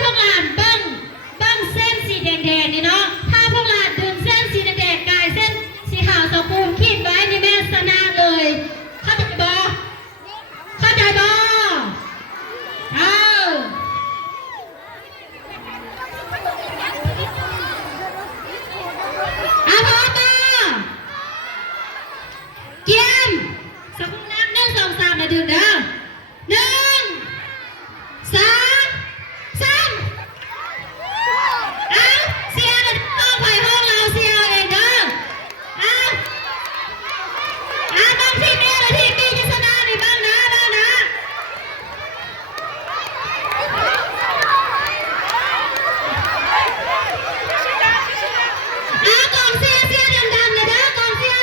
พวกหลานเบิ้งเส้นสีแดงๆนี่เนาะถ้าพวกหลานดึงเส้นสีแดงๆกายเส้นสีขาวสกูลขีดไว้นี่แม่ชนะเลยเข้าใจบ่เข้าใจบ่เอาพร้อมบ่เกียมสกุลน้ำ1 2 3นะดึงเด้อ1 2 3เอาเสียเลยห้องไฟห้องเราเสียเลยเด้อเอาบางทีมีอะไรที่มีจะชนะนี่บ้างนะกองเสียดังๆเลยเด้อกองเสีย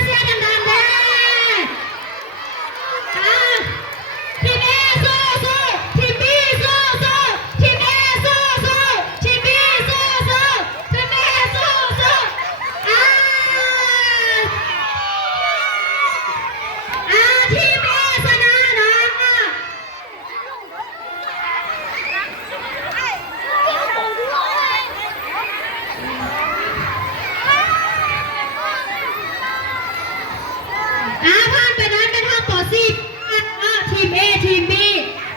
ดังๆเลยทีมเอสู้ทีมบีสู้ทีมเอสู้ทีมบีสู้ทีมเอสู้ทีมเอชนะนะผ่านไปนั้นเป็นห้องป .10 ทีม A ทีม B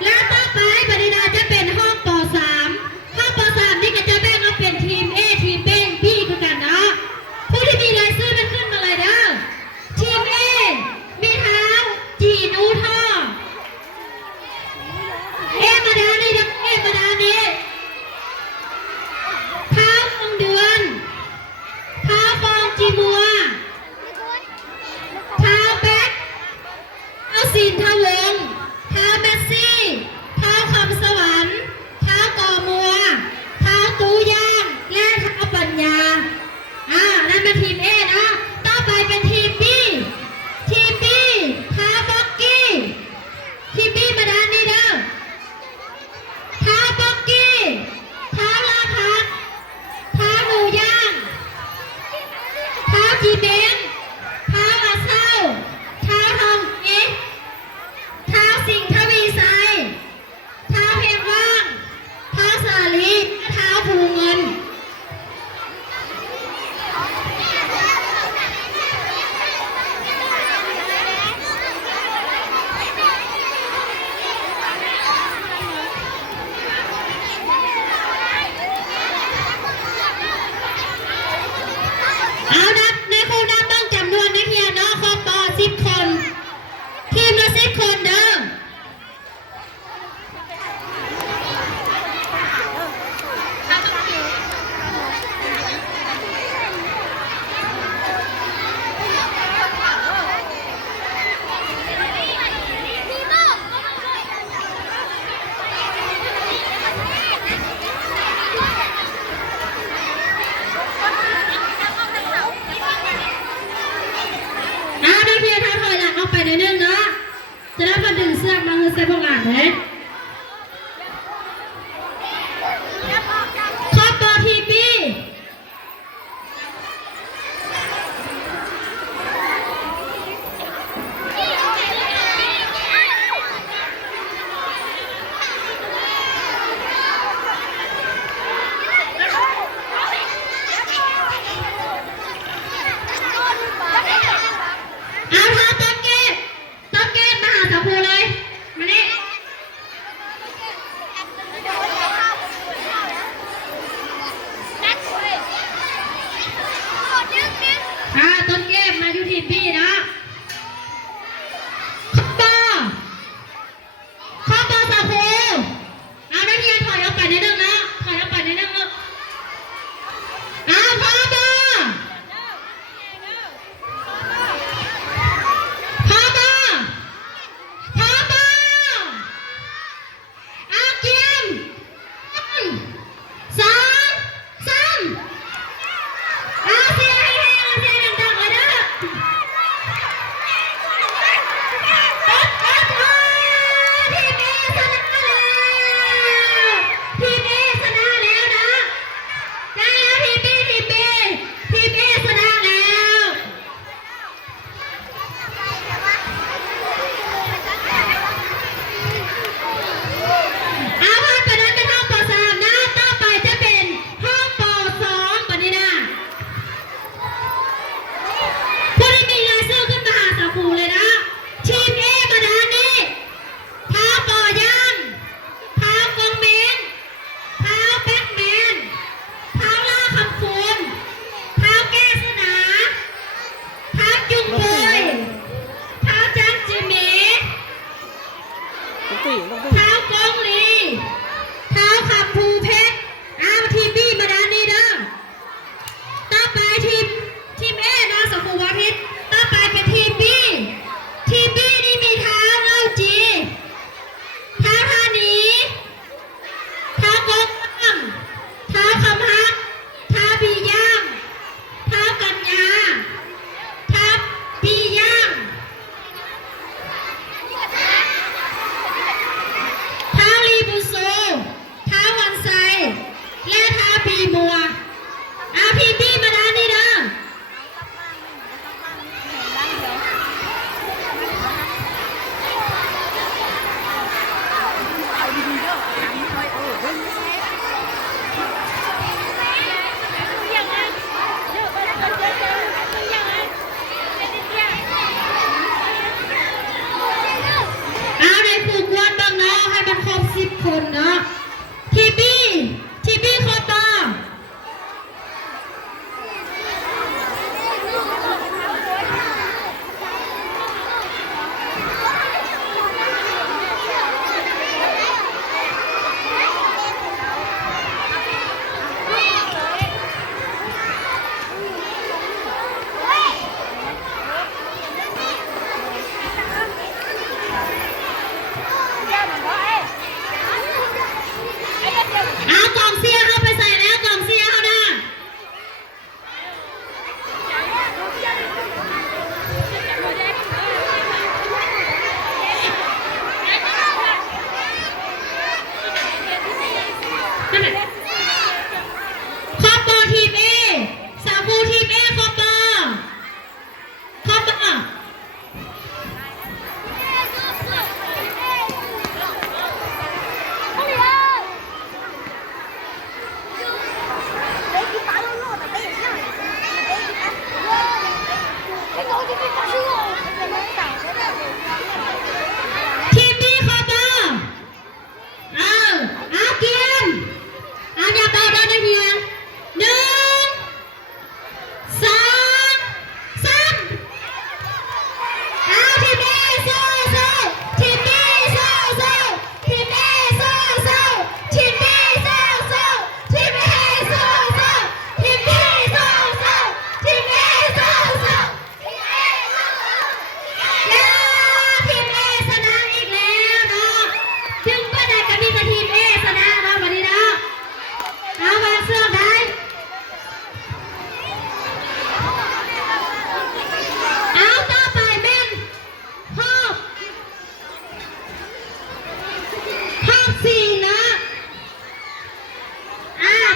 แล้วต่อไปปฏิดาจะเป็นห้องป .3 ห้องป .3 นี่ก็จะแบ่งออกเป็นทีม A ทีม B คือกันเนาะผู้ที่มีรายชื่อมันขึ้นมาเลยเด้อทีม A มีเท้าจีนูท่อมาดานี่เด้อมาดานี่เท้าฟองเดือนเท้าฟองจีมัวเท้าแบ็คเท้าซินเท้าวงเท้าแมสซี่เท้าคำสวรรค์เท้ากอมัวเท้าตูย่างและเท้าปัญญานั่นเป็นทีม A นะต่อไปเป็นทีม B เท้าบ็อกกี้ทีม B มาด้านนี้เด้อเท้าบ็อกกี้เท้าลาพัดเท้าหนูย่างเท้าจีเบนเท้าอาเศร้าเท้าทองเอ็กเท้าสิงห์ทวีไซเท้าเพลงว่างเท้าสาลีและเท้าภูเงินเอานับในครูนับต้องจำนวนนักเรียนเนาะครบต่อ10 คนทีมละ10 คนเด้อนักเรียนถ้าถอยหลังออกไปนิดนึงเนาะจะได้มาดึงเสื้อมาคือเสื้อพวกอ่านเลยครอบตัวทีปีเอาเท้าต้นเกตมาหาสาวภูเลยมานี่ต้นเกตมาอยู่ทีมพี่นะข้อปอสาวภูเอานักเรียนถอยออกไปนิดนึงนะถอยออกไปนิดนึงเอาข้อปอเกียม2 3เสียให้ดังๆเลยเด้อ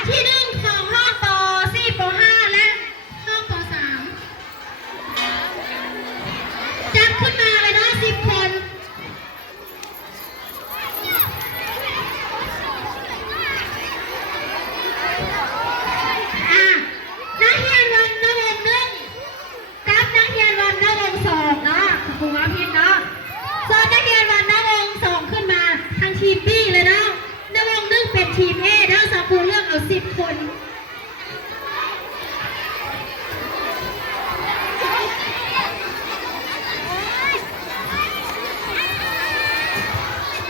ที่หนึ่ง